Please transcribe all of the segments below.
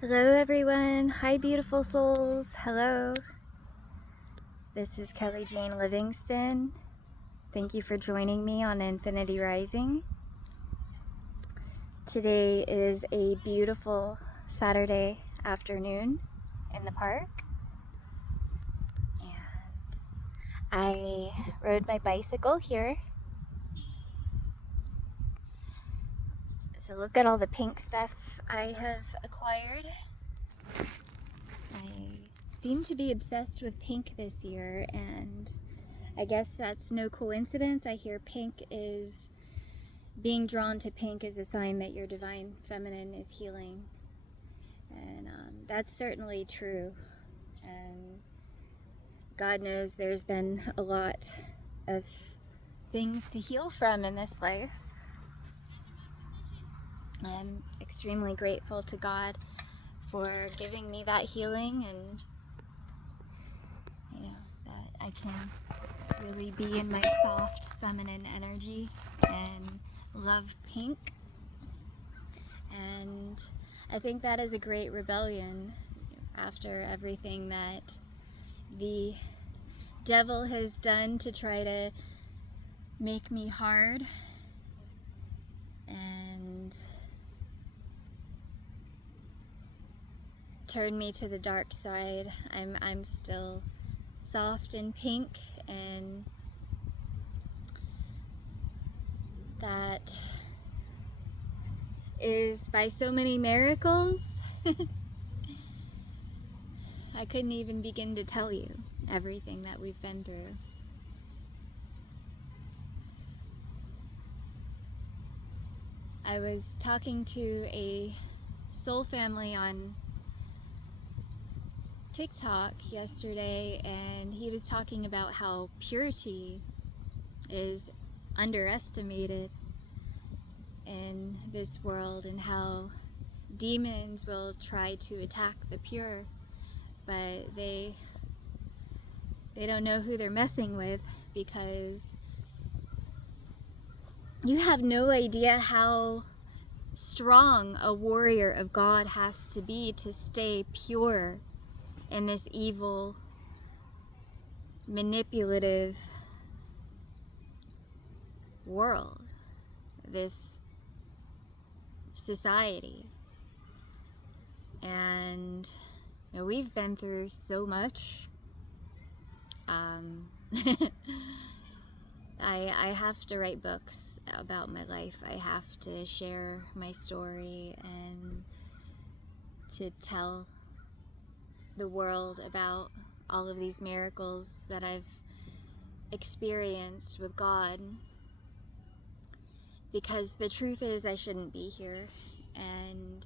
Hello everyone. Hi beautiful souls. Hello. This is Kelly Jane Livingston. Thank you for joining me on Infinity Rising. Today is a beautiful Saturday afternoon in the park. And I rode my bicycle here. So look at all the pink stuff I have acquired. I seem to be obsessed with pink this year, and I guess that's no coincidence. I hear being drawn to pink is a sign that your divine feminine is healing. And that's certainly true. And God knows there's been a lot of things to heal from in this life. I'm extremely grateful to God for giving me that healing, and that I can really be in my soft feminine energy and love pink. And I think that is a great rebellion after everything that the devil has done to try to make me hard and turn me to the dark side. I'm still soft and pink, and that is by so many miracles. I couldn't even begin to tell you everything that we've been through. I was talking to a soul family on TikTok yesterday, and he was talking about how purity is underestimated in this world, and how demons will try to attack the pure, but they don't know who they're messing with, because you have no idea how strong a warrior of God has to be to stay pure in this evil, manipulative world, this society. And we've been through so much. I have to write books about my life. I have to share my story and to tell the world about all of these miracles that I've experienced with God, because the truth is I shouldn't be here, and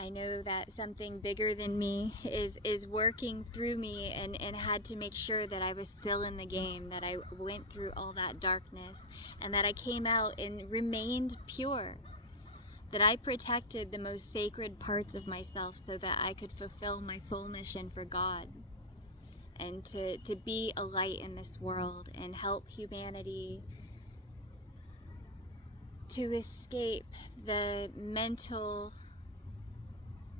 I know that something bigger than me is working through me, and had to make sure that I was still in the game, that I went through all that darkness, and that I came out and remained pure, that I protected the most sacred parts of myself so that I could fulfill my soul mission for God, and to be a light in this world and help humanity to escape the mental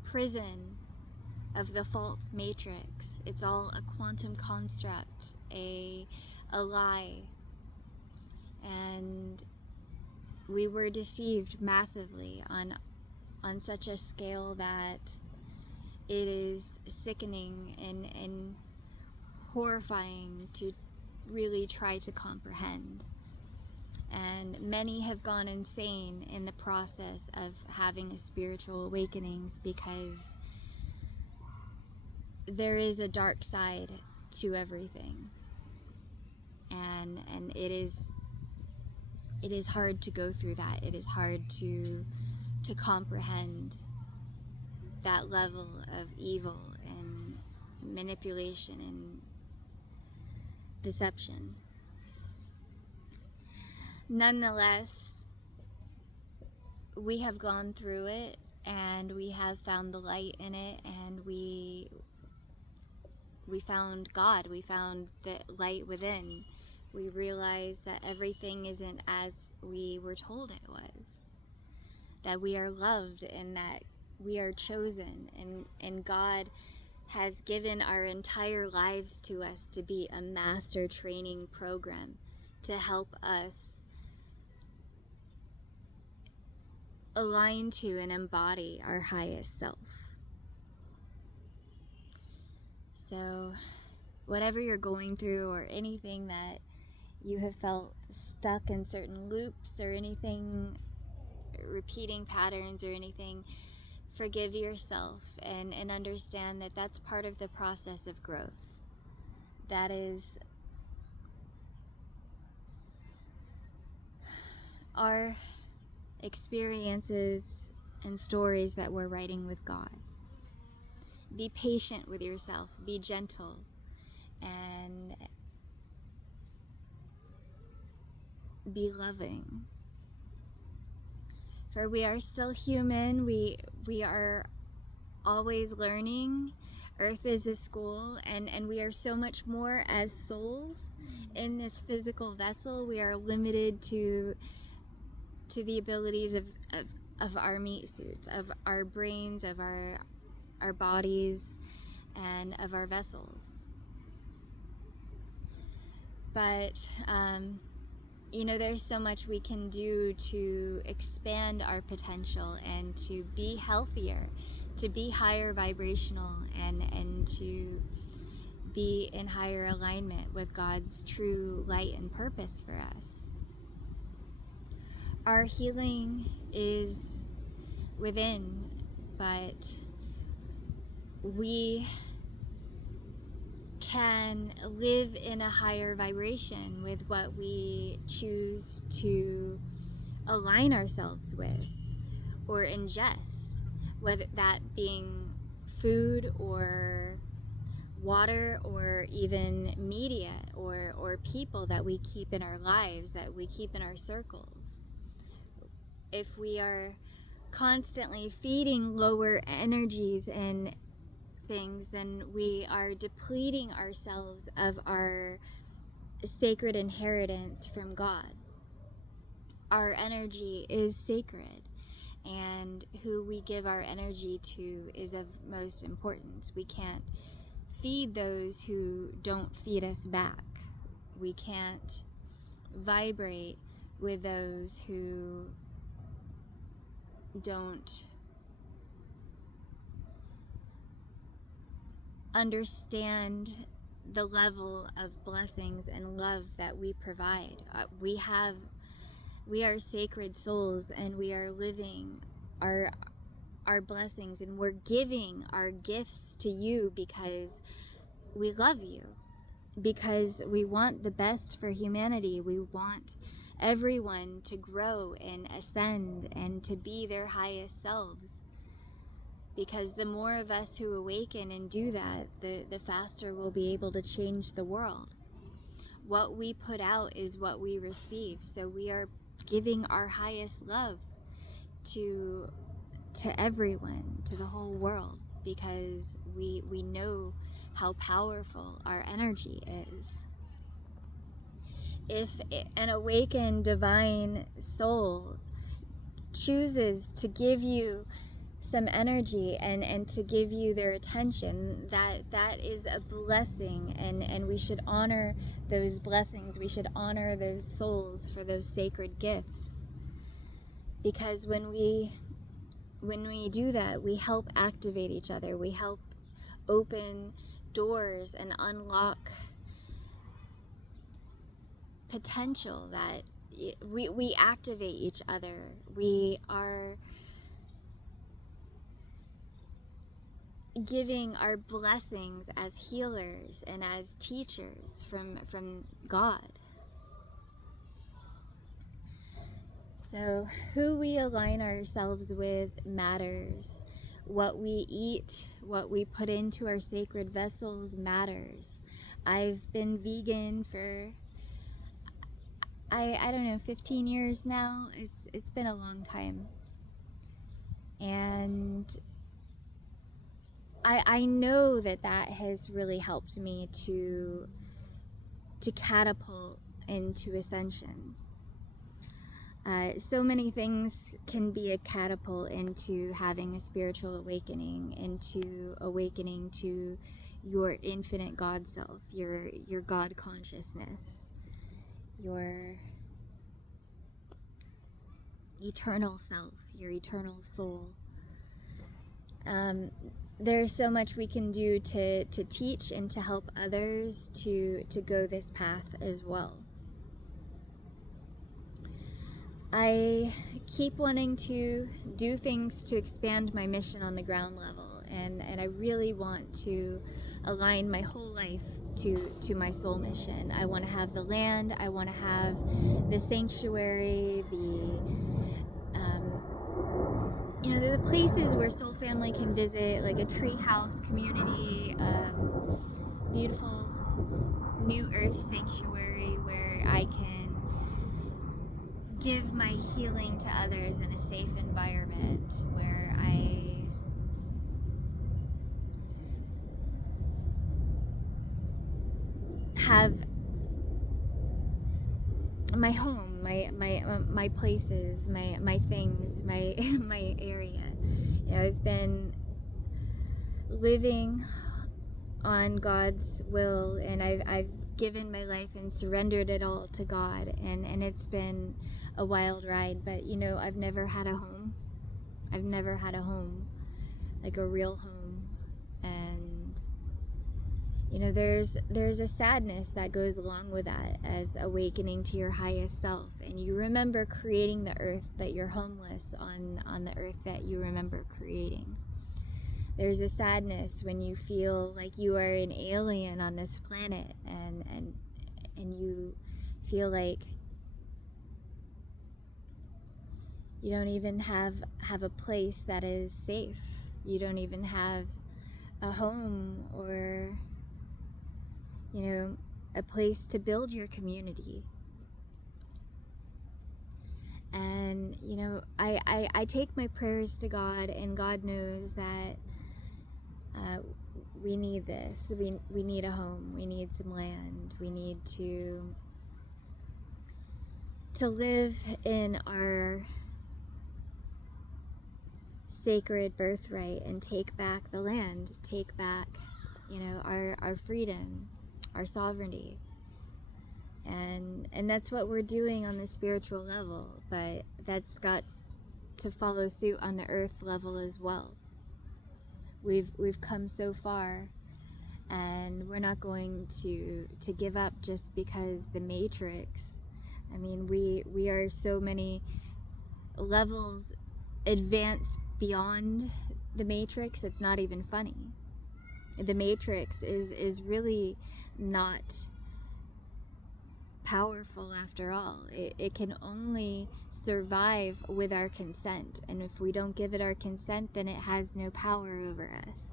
prison of the false matrix. It's all a quantum construct, a lie. And we were deceived massively on such a scale that it is sickening and horrifying to really try to comprehend. And many have gone insane in the process of having a spiritual awakenings, because there is a dark side to everything, and it is hard to go through that. It is hard to comprehend that level of evil and manipulation and deception. Nonetheless, we have gone through it, and we have found the light in it, and we found God. We found the light within. We realized that everything isn't as we were told it was, that we are loved, and that we are chosen, and God has given our entire lives to us to be a master training program to help us align to and embody our highest self. So whatever you're going through, or anything that you have felt stuck in certain loops, or anything, repeating patterns or anything, forgive yourself and understand that that's part of the process of growth. That is our experiences and stories that we're writing with God. Be patient with yourself, be gentle, and be loving. For we are still human, we are always learning. Earth is a school, and we are so much more as souls in this physical vessel. We are limited to the abilities of our meat suits, of our brains, of our bodies, and of our vessels. But there's so much we can do to expand our potential and to be healthier, to be higher vibrational, and to be in higher alignment with God's true light and purpose for us. Our healing is within, but we can live in a higher vibration with what we choose to align ourselves with or ingest, whether that being food or water or even media or people that we keep in our lives, that we keep in our circles. If we are constantly feeding lower energies and things, then we are depleting ourselves of our sacred inheritance from God. Our energy is sacred, and who we give our energy to is of most importance. We can't feed those who don't feed us back. We can't vibrate with those who don't understand the level of blessings and love that we provide. We are sacred souls, and we are living our blessings, and we're giving our gifts to you because we love you, because we want the best for humanity. We want everyone to grow and ascend and to be their highest selves. Because the more of us who awaken and do that, the faster we'll be able to change the world. What we put out is what we receive. So we are giving our highest love to everyone, to the whole world, because we know how powerful our energy is. If an awakened divine soul chooses to give you some energy and to give you their attention, that is a blessing, and we should honor those blessings. We should honor those souls for those sacred gifts, because when we do that, we help activate each other. We help open doors and unlock potential that we activate each other. We are giving our blessings as healers and as teachers from God. So who we align ourselves with matters. What we eat, what we put into our sacred vessels matters. I've been vegan for I don't know, 15 years now. It's been a long time. And I know that has really helped me to catapult into ascension. So many things can be a catapult into having a spiritual awakening, into awakening to your infinite God self, your God consciousness, your eternal self, your eternal soul. There's so much we can do to teach and to help others to go this path as well. I keep wanting to do things to expand my mission on the ground level, and I really want to align my whole life to my soul mission. I want to have the land, I want to have the sanctuary, the places where soul family can visit, like a tree house community, beautiful new earth sanctuary where I can give my healing to others in a safe environment, where I have my home, my places, my things, my my area. I've been living on God's will, and I've given my life and surrendered it all to God, and it's been a wild ride, but I've never had a home. I've never had a home, like a real home. And there's a sadness that goes along with that, as awakening to your highest self, and you remember creating the earth, but you're homeless on the earth that you remember creating. There's a sadness when you feel like you are an alien on this planet, and you feel like you don't even have a place that is safe. You don't even have a home, or a place to build your community. And I take my prayers to God, and God knows that we need this. We need a home. We need some land. We need to live in our sacred birthright and take back the land, take back our freedom, our sovereignty. And that's what we're doing on the spiritual level, but that's got to follow suit on the earth level as well. We've come so far, and we're not going to give up just because the matrix. I mean, we are so many levels advanced beyond the matrix. It's not even funny. The matrix is really not powerful after all. It can only survive with our consent, and if we don't give it our consent, then it has no power over us.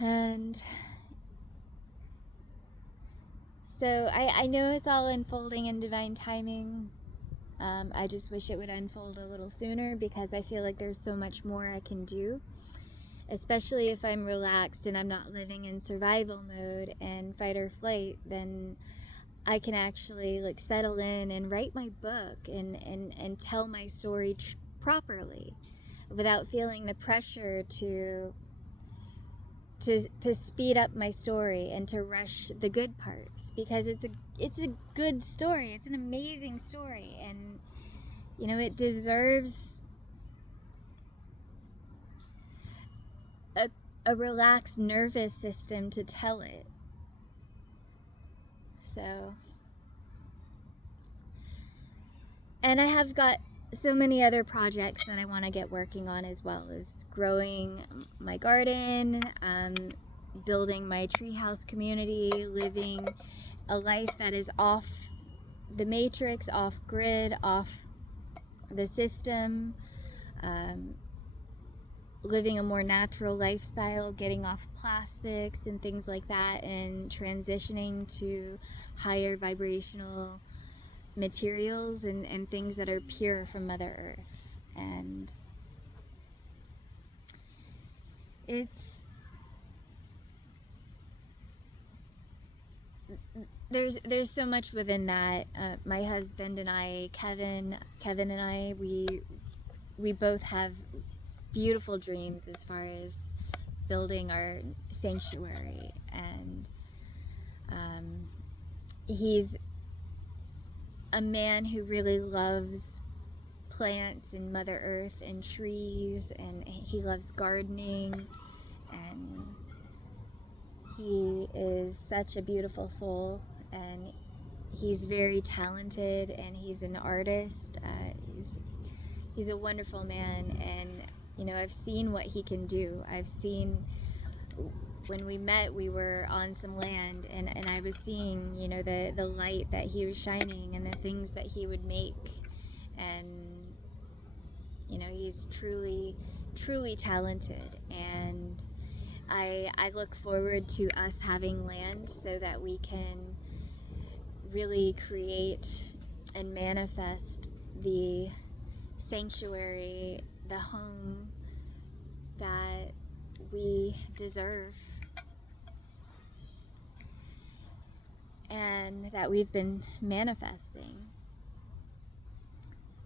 And so I know it's all unfolding in divine timing. I just wish it would unfold a little sooner, because I feel like there's so much more I can do, especially if I'm relaxed and I'm not living in survival mode and fight or flight. Then I can actually settle in and write my book and tell my story properly, without feeling the pressure to speed up my story and to rush the good parts, because it's a good story. It's an amazing story, and it deserves a relaxed nervous system to tell it. So, and I have got so many other projects that I want to get working on, as well as growing my garden, building my treehouse community, living a life that is off the matrix, off grid, off the system, living a more natural lifestyle, getting off plastics and things like that, and transitioning to higher vibrational materials and things that are pure from Mother Earth. And there's so much within that. My husband and I, Kevin and I, we both have beautiful dreams as far as building our sanctuary, and he's a man who really loves plants and Mother Earth and trees, and he loves gardening, and he is such a beautiful soul, and he's very talented, and he's an artist. He's a wonderful man, and you know, I've seen what he can do. I've seen, when we met, we were on some land, and I was seeing, you know, the light that he was shining and the things that he would make, and you know, he's truly talented, and I look forward to us having land so that we can really create and manifest the sanctuary, the home that we deserve and that we've been manifesting.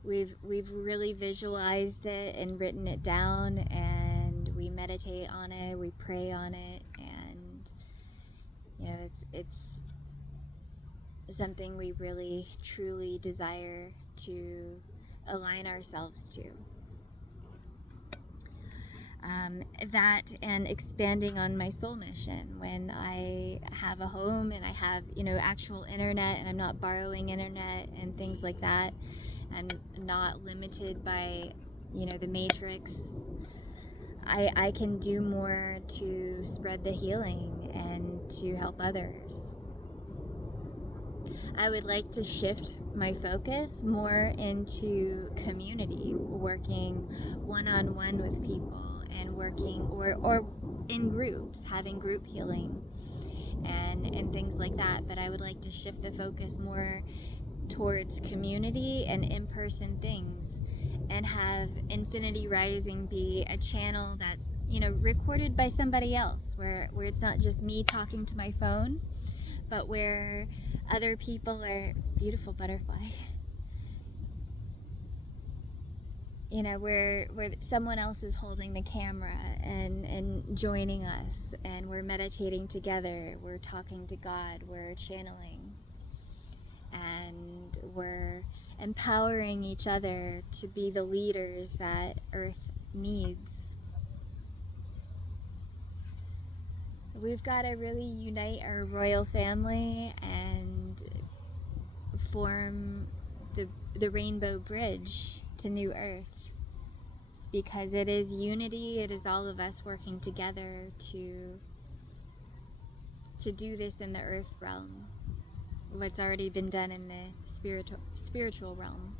We've really visualized it and written it down, and we meditate on it, we pray on it, and you know, it's something we really truly desire to align ourselves to. That and expanding on my soul mission. When I have a home and I have, you know, actual internet, and I'm not borrowing internet and things like that, I'm not limited by, you know, the matrix, I can do more to spread the healing and to help others. I would like to shift my focus more into community, working one-on-one with people, and working or in groups, having group healing and things like that. But I would like to shift the focus more towards community and in-person things, and have Infinity Rising be a channel that's, you know, recorded by somebody else, where it's not just me talking to my phone, but where other people are, beautiful butterfly, you know, where someone else is holding the camera and joining us, and we're meditating together, we're talking to God, we're channeling, and we're empowering each other to be the leaders that Earth needs. We've got to really unite our royal family and form the rainbow bridge to New Earth. It's because it is unity, it is all of us working together to do this in the earth realm, what's already been done in the spiritual realm.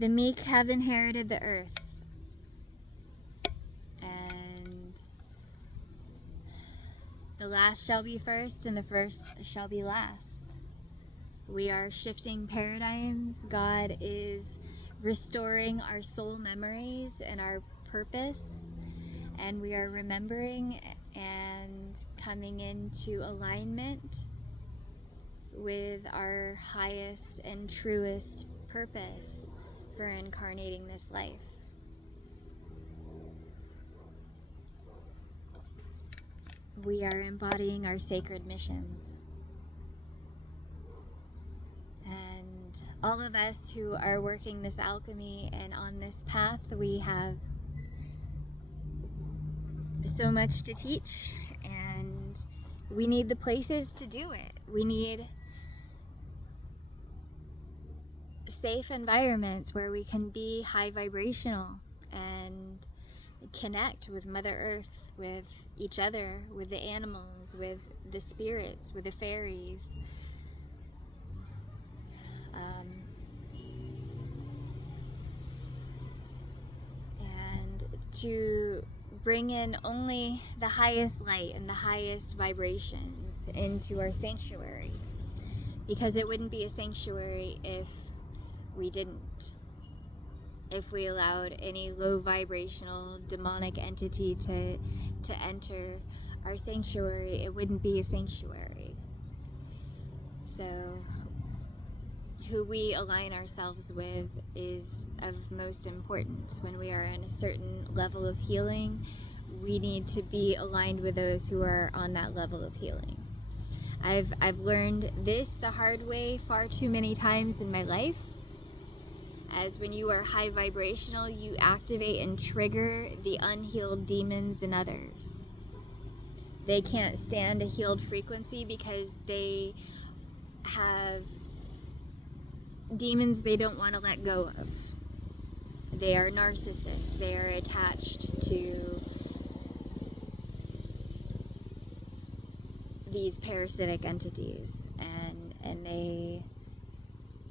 The meek have inherited the earth, and the last shall be first, and the first shall be last. We are shifting paradigms. God is restoring our soul memories and our purpose, and we are remembering and coming into alignment with our highest and truest purpose for incarnating this life. We are embodying our sacred missions. And all of us who are working this alchemy and on this path, we have so much to teach, and we need the places to do it. We need safe environments where we can be high vibrational and connect with Mother Earth, with each other, with the animals, with the spirits, with the fairies. And to bring in only the highest light and the highest vibrations into our sanctuary, because it wouldn't be a sanctuary if we didn't. If we allowed any low vibrational demonic entity to enter our sanctuary, it wouldn't be a sanctuary. So who we align ourselves with is of most importance. When we are in a certain level of healing, we need to be aligned with those who are on that level of healing. I've learned this the hard way far too many times in my life, as when you are high vibrational, you activate and trigger the unhealed demons in others. They can't stand a healed frequency because they have demons they don't want to let go of. They are narcissists. They are attached to these parasitic entities, and they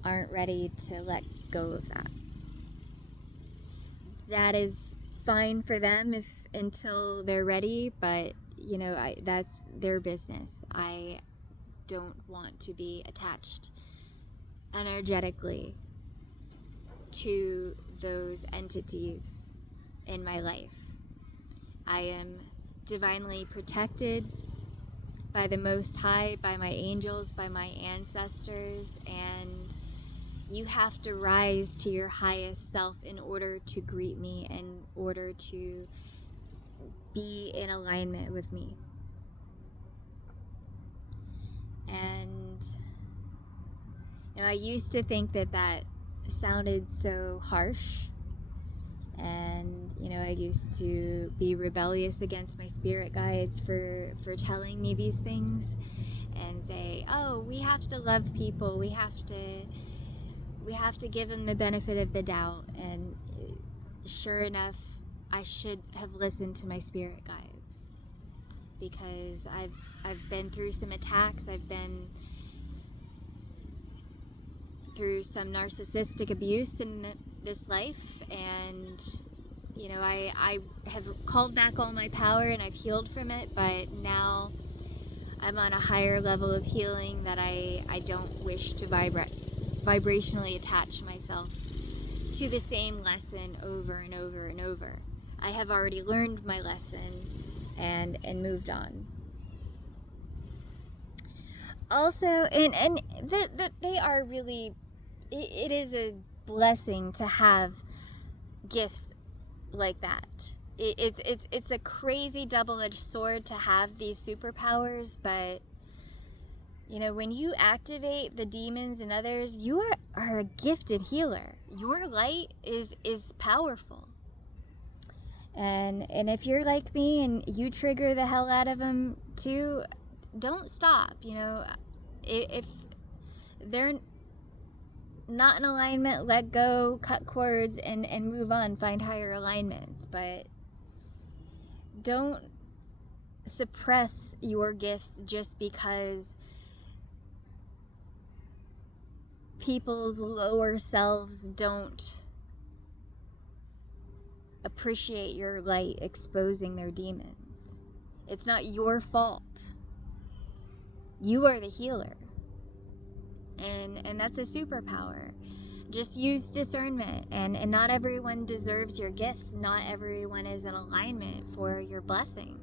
aren't ready to let go of that. That is fine for them until they're ready, but that's their business. I don't want to be attached energetically to those entities in my life. I am divinely protected by the Most High, by my angels, by my ancestors, and you have to rise to your highest self in order to greet me, in order to be in alignment with me. And I used to think that sounded so harsh, and I used to be rebellious against my spirit guides for telling me these things, and say, oh, we have to love people, we have to give them the benefit of the doubt. And sure enough, I should have listened to my spirit guides, because I've been through some attacks, I've been through some narcissistic abuse in this life, and I have called back all my power and I've healed from it, but now I'm on a higher level of healing that I don't wish to vibrationally attach myself to the same lesson over and over and over. I have already learned my lesson and moved on. Also, and they are really, it is a blessing to have gifts like that. It's a crazy double-edged sword to have these superpowers, but when you activate the demons in others, you are a gifted healer. Your light is powerful. And if you're like me and you trigger the hell out of them too, don't stop. If they're not in alignment, let go, cut cords, and move on, find higher alignments. But don't suppress your gifts just because people's lower selves don't appreciate your light exposing their demons. It's not your fault. You are the healer. And that's a superpower. Just use discernment, and not everyone deserves your gifts. Not everyone is in alignment for your blessings.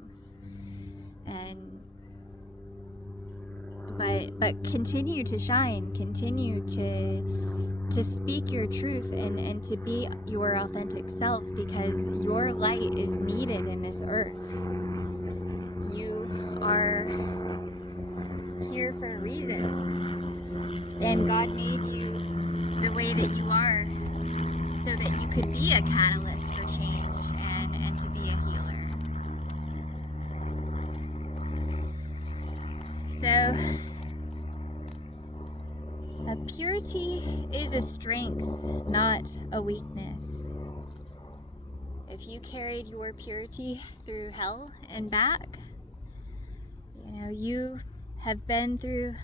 But continue to shine, continue to speak your truth and to be your authentic self, because your light is needed in this earth. You are here for a reason, and God made you the way that you are so that you could be a catalyst for change and to be a healer. So purity is a strength, not a weakness. If you carried your purity through hell and back, you have been through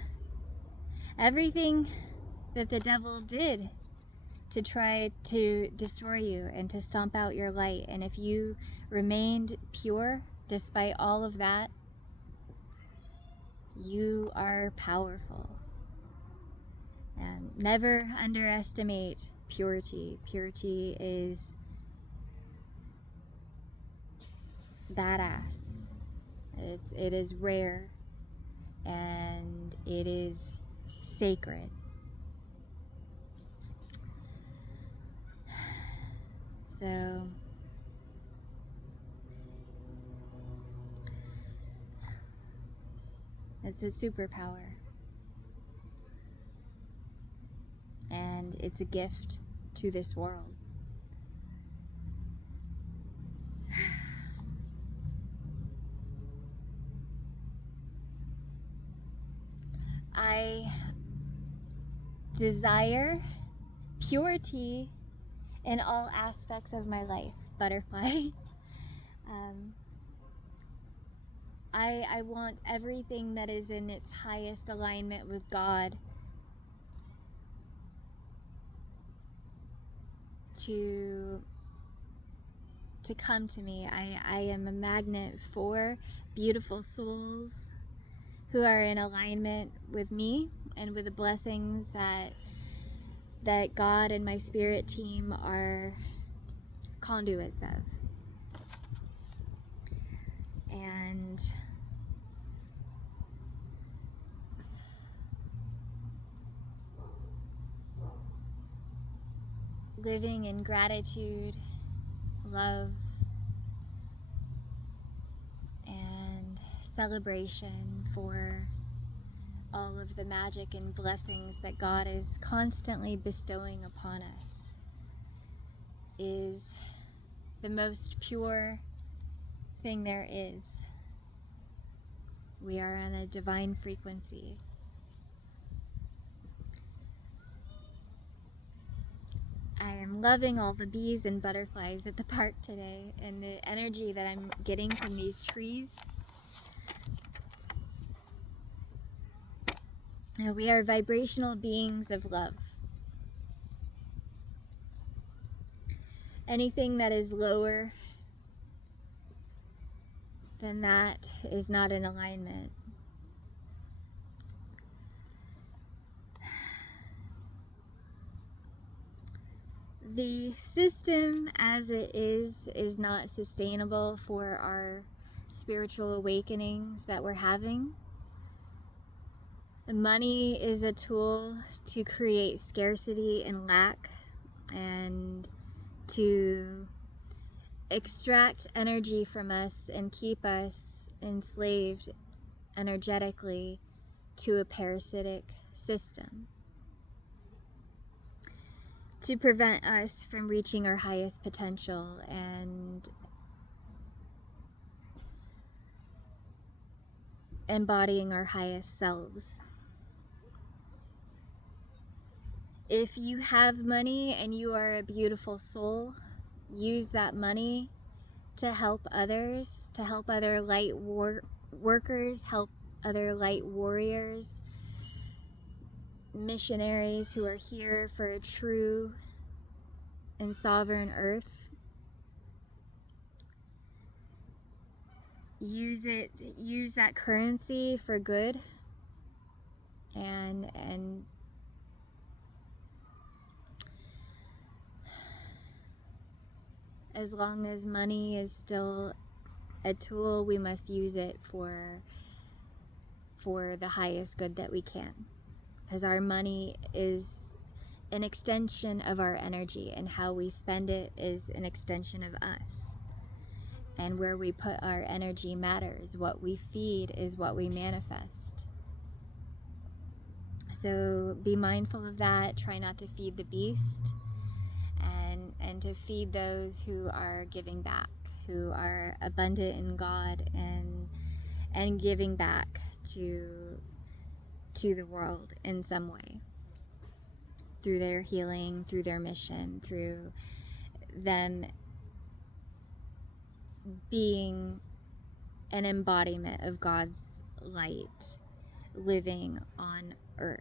everything that the devil did to try to destroy you and to stomp out your light. And if you remained pure despite all of that, you are powerful. Never underestimate purity. Purity is badass. It is rare, and it is sacred. So it's a superpower, and it's a gift to this world. I desire purity in all aspects of my life, butterfly. I want everything that is in its highest alignment with God to come to me. I am a magnet for beautiful souls who are in alignment with me and with the blessings that God and my spirit team are conduits of. And living in gratitude, love, and celebration for all of the magic and blessings that God is constantly bestowing upon us is the most pure thing there is. We are on a divine frequency. I am loving all the bees and butterflies at the park today, and the energy that I'm getting from these trees. We are vibrational beings of love. Anything that is lower than that is not in alignment. The system as it is not sustainable for our spiritual awakenings that we're having. The money is a tool to create scarcity and lack, and to extract energy from us and keep us enslaved energetically to a parasitic system, to prevent us from reaching our highest potential and embodying our highest selves. If you have money and you are a beautiful soul, use that money to help others, to help other light workers, help other light warriors, missionaries who are here for a true and sovereign earth. Use that currency for good, and as long as money is still a tool, we must use it for the highest good that we can, because our money is an extension of our energy, and how we spend it is an extension of us. And where we put our energy matters. What we feed is what we manifest. So be mindful of that. Try not to feed the beast, and to feed those who are giving back, who are abundant in God and giving back to the world in some way, through their healing, through their mission, through them being an embodiment of God's light living on earth.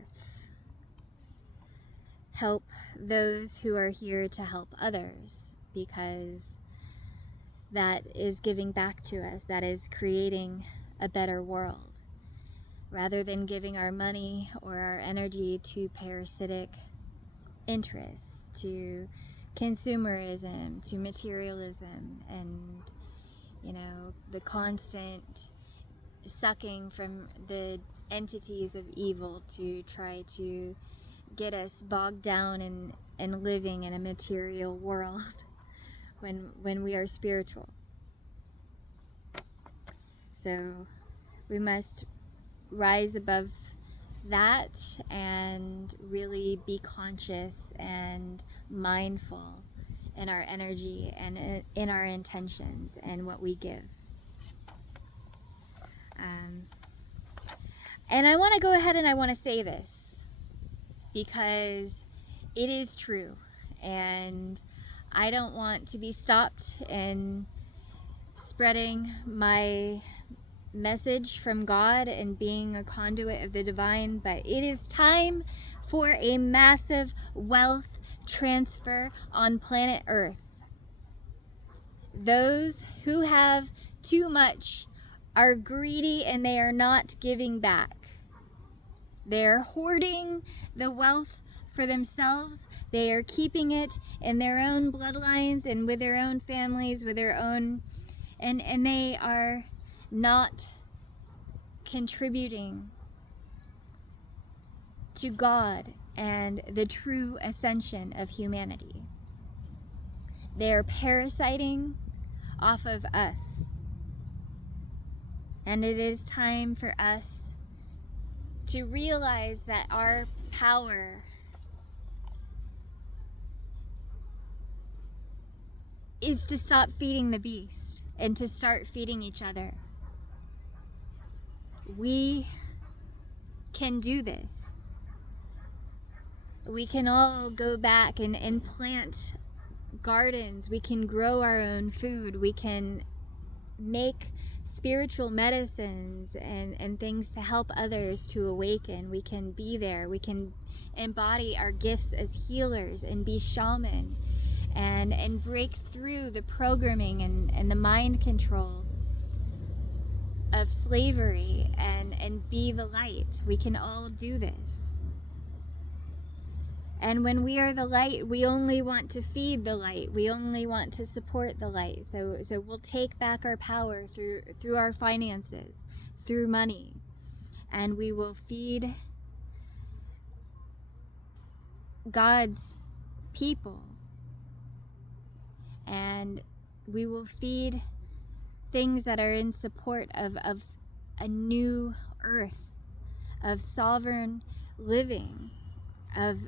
Help those who are here to help others, because that is giving back to us. That is creating a better world, rather than giving our money or our energy to parasitic interests, to consumerism, to materialism, and the constant sucking from the entities of evil to try to get us bogged down in living in a material world when we are spiritual. So we must rise above that and really be conscious and mindful in our energy and in our intentions and what we give. And I want to go ahead and I want to say this because it is true, and I don't want to be stopped in spreading my message from God and being a conduit of the divine, but it is time for a massive wealth transfer on planet Earth. Those who have too much are greedy and they are not giving back. They're hoarding the wealth for themselves. They are keeping it in their own bloodlines and with their own families, with their own, and they are not contributing to God and the true ascension of humanity. They are parasiting off of us. And it is time for us to realize that our power is to stop feeding the beast and to start feeding each other. We can do this. We can all go back and plant gardens. We can grow our own food. We can make spiritual medicines and things to help others to awaken. We can be there. We can embody our gifts as healers and be shaman and break through the programming and the mind control of slavery and be the light. We can all do this. And when we are the light, we only want to feed the light. We only want to support the light. So we'll take back our power through our finances, through money, and we will feed God's people. And we will feed things that are in support of a new earth, of sovereign living, of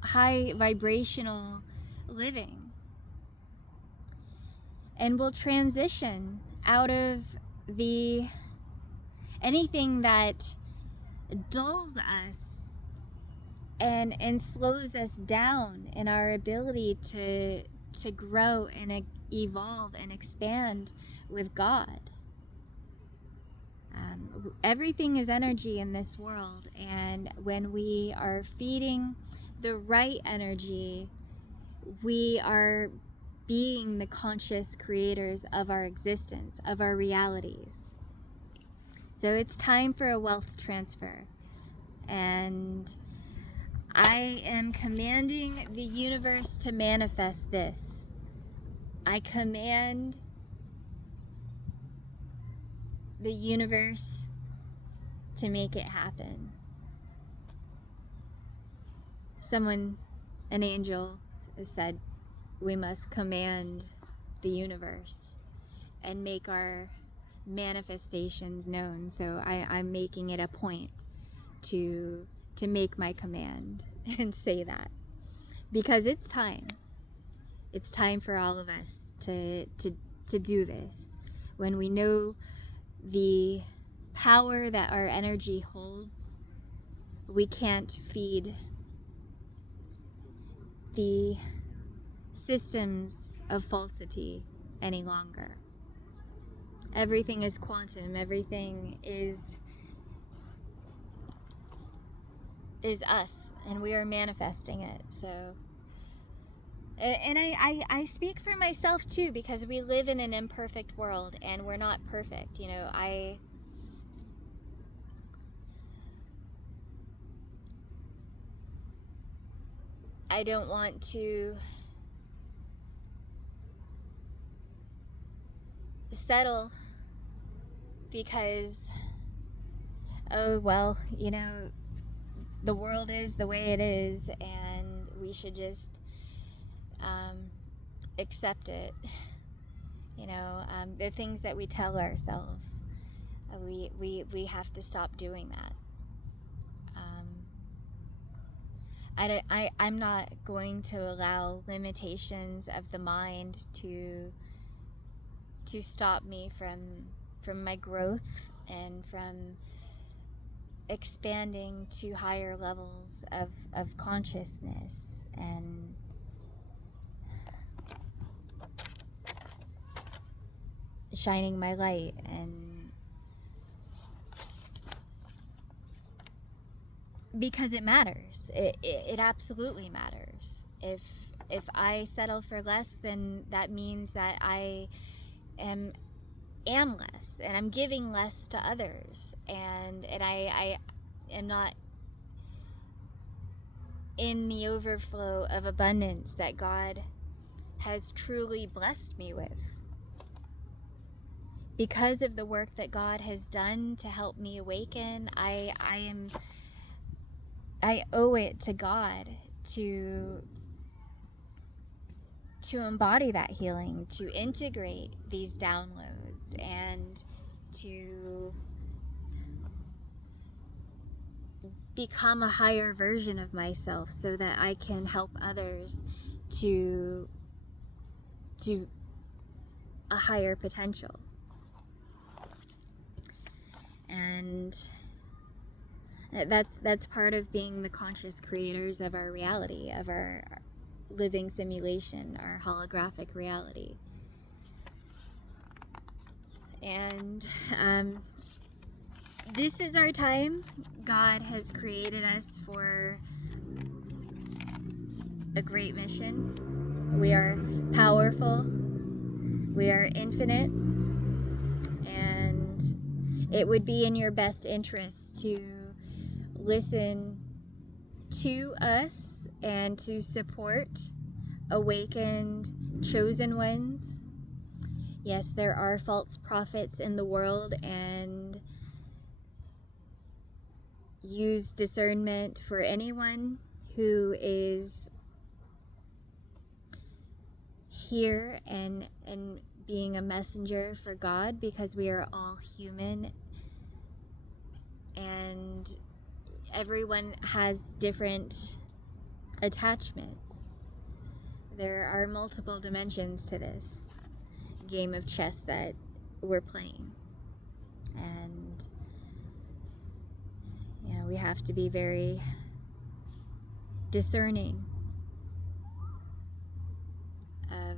high vibrational living. And we'll transition out of anything that dulls us and slows us down in our ability to grow and evolve and expand with God. Everything is energy in this world, and when we are feeding the right energy, we are being the conscious creators of our existence, of our realities. So it's time for a wealth transfer, and I am commanding the universe to manifest this. I command the universe to make it happen. An angel said, we must command the universe and make our manifestations known. So I'm making it a point to make my command and say that, because it's time. It's time for all of us to do this. When we know the power that our energy holds, we can't feed the systems of falsity any longer. Everything is quantum. Everything is us, and we are manifesting it. So, and I speak for myself too, because we live in an imperfect world and we're not perfect. You know, I don't want to settle because, oh, well, you know, the world is the way it is, and we should just accept it. You know, the things that we tell ourselves, we have to stop doing that. I'm not going to allow limitations of the mind to stop me from my growth and from expanding to higher levels of consciousness and shining my light. And because it matters, it absolutely matters. If I settle for less, then that means that I am less, and I'm giving less to others, and I am not in the overflow of abundance that God has truly blessed me with. Because of the work that God has done to help me awaken, I owe it to God to embody that healing, to integrate these downloads, and to become a higher version of myself so that I can help others to a higher potential. And that's part of being the conscious creators of our reality, of our living simulation, our holographic reality. And this is our time. God has created us for a great mission. We are powerful. We are infinite. And it would be in your best interest to listen to us and to support awakened chosen ones. Yes, there are false prophets in the world, and use discernment for anyone who is here and being a messenger for God, because we are all human and everyone has different attachments. There are multiple dimensions to this game of chess that we're playing, and you know, we have to be very discerning of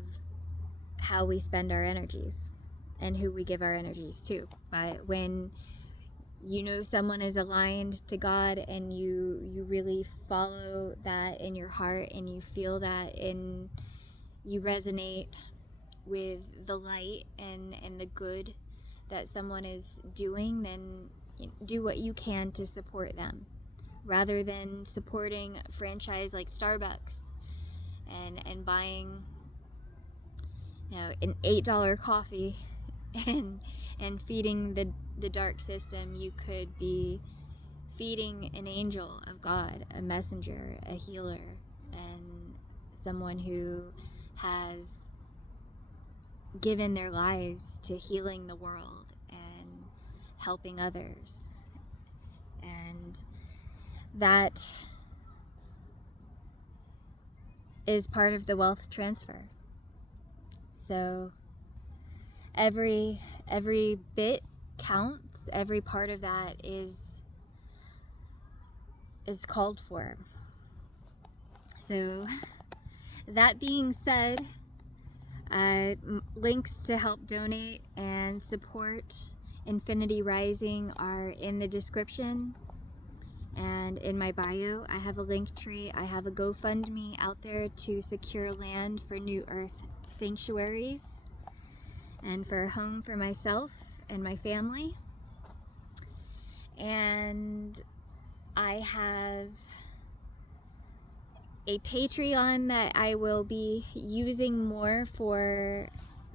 how we spend our energies and who we give our energies to. But when you know someone is aligned to God and you really follow that in your heart, and you feel that, and you resonate with the light and the good that someone is doing, then do what you can to support them, rather than supporting a franchise like Starbucks and buying, you know, an $8 coffee and feeding the dark system. You could be feeding an angel of God, a messenger, a healer, and someone who has given their lives to healing the world and helping others. And that is part of the wealth transfer. So every bit counts. Every part of that is called for. So that being said, links to help donate and support Infinity Rising are in the description and in my bio. I have a link tree. I have a Gofundme out there to secure land for New Earth sanctuaries and for a home for myself and my family. And I have a Patreon that I will be using more for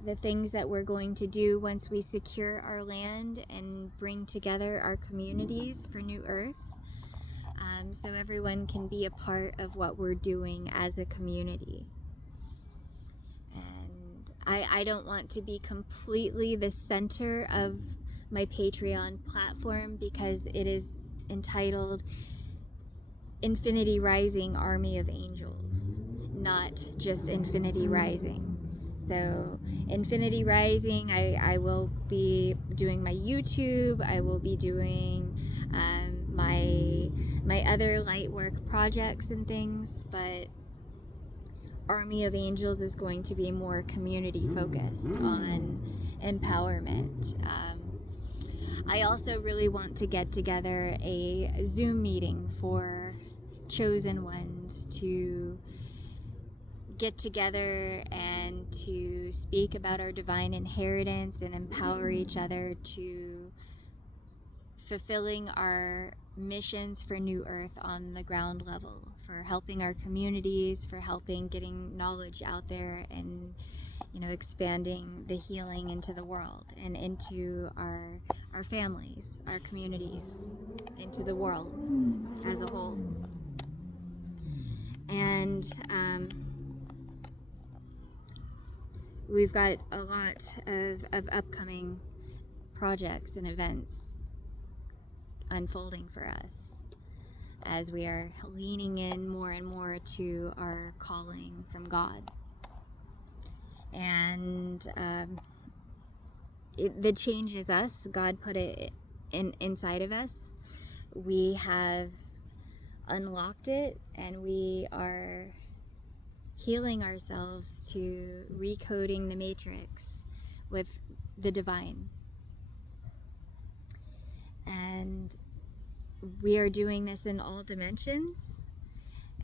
the things that we're going to do once we secure our land and bring together our communities for New Earth, so everyone can be a part of what we're doing as a community. And I don't want to be completely the center of my Patreon platform, because it is entitled Infinity Rising Army of Angels, not just Infinity Rising. So Infinity Rising, I will be doing my YouTube, I will be doing my other light work projects and things, but Army of Angels is going to be more community focused on empowerment. I also really want to get together a Zoom meeting for chosen ones to get together and to speak about our divine inheritance and empower each other to fulfilling our missions for New Earth on the ground level, for helping our communities, for helping getting knowledge out there, and expanding the healing into the world and into our families, our communities, into the world as a whole. And we've got a lot of upcoming projects and events unfolding for us as we are leaning in more and more to our calling from God. And the change is us. God put it inside of us. We have unlocked it, and we are healing ourselves to recoding the matrix with the divine. And we are doing this in all dimensions,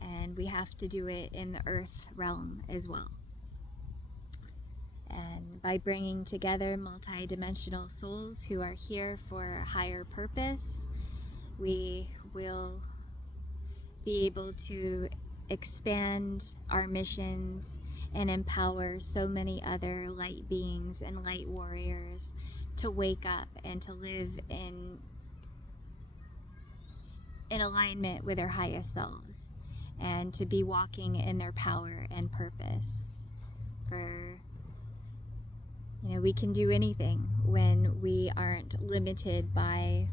and we have to do it in the earth realm as well. And by bringing together multi-dimensional souls who are here for a higher purpose, we will be able to expand our missions and empower so many other light beings and light warriors to wake up and to live in alignment with their highest selves, and to be walking in their power and purpose. For we can do anything when we aren't limited by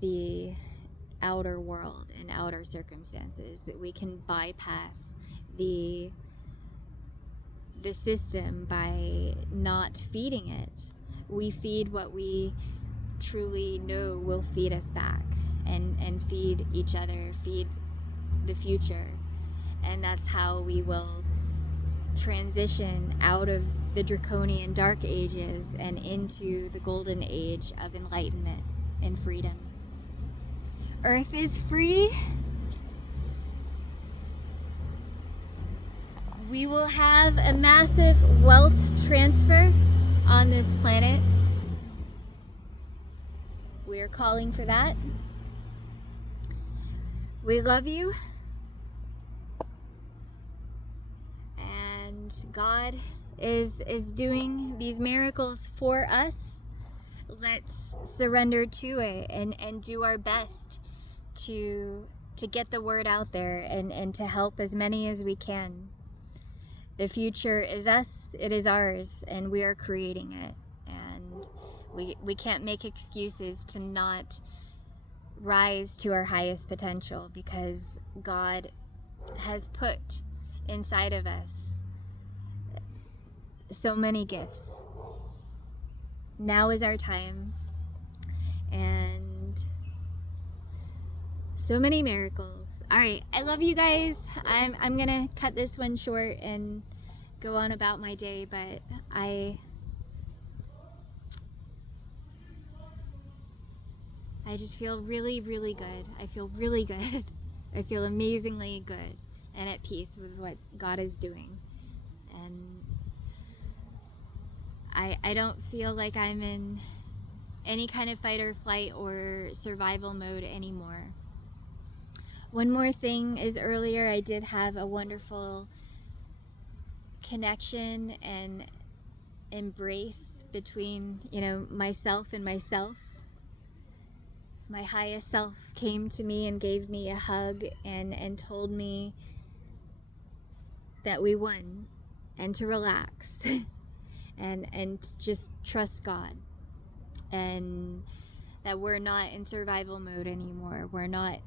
the outer world and outer circumstances, that we can bypass the system by not feeding it. We feed what we truly know will feed us back, and feed each other, feed the future. And that's how we will transition out of the draconian dark ages and into the golden age of enlightenment and freedom. Earth is free. We will have a massive wealth transfer on this planet. We are calling for that. We love you. And God is doing these miracles for us. Let's surrender to it and do our best to get the word out there and to help as many as we can. The future is us, it is ours, and we are creating it. And we can't make excuses to not rise to our highest potential, because God has put inside of us so many gifts. Now is our time, and so many miracles. All right, I love you guys. I'm gonna cut this one short and go on about my day, but I just feel really, really good. I feel really good. I feel amazingly good and at peace with what God is doing. And I don't feel like I'm in any kind of fight or flight or survival mode anymore. One more thing is, earlier I did have a wonderful connection and embrace between, you know, myself and myself. So my highest self came to me and gave me a hug and told me that we won and to relax and just trust God, and that we're not in survival mode anymore. We're not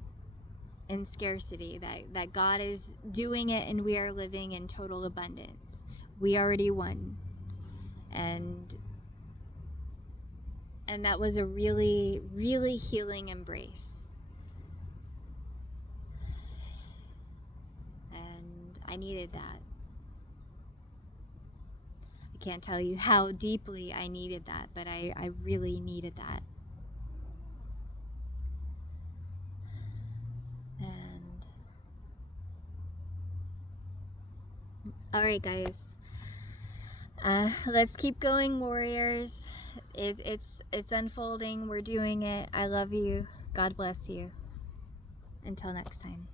in scarcity, that God is doing it and we are living in total abundance. We already won. And that was a really, really healing embrace. And I needed that. I can't tell you how deeply I needed that, but I really needed that. And all right, guys, let's keep going, warriors. It's unfolding. We're doing it. I love you. God bless you. Until next time.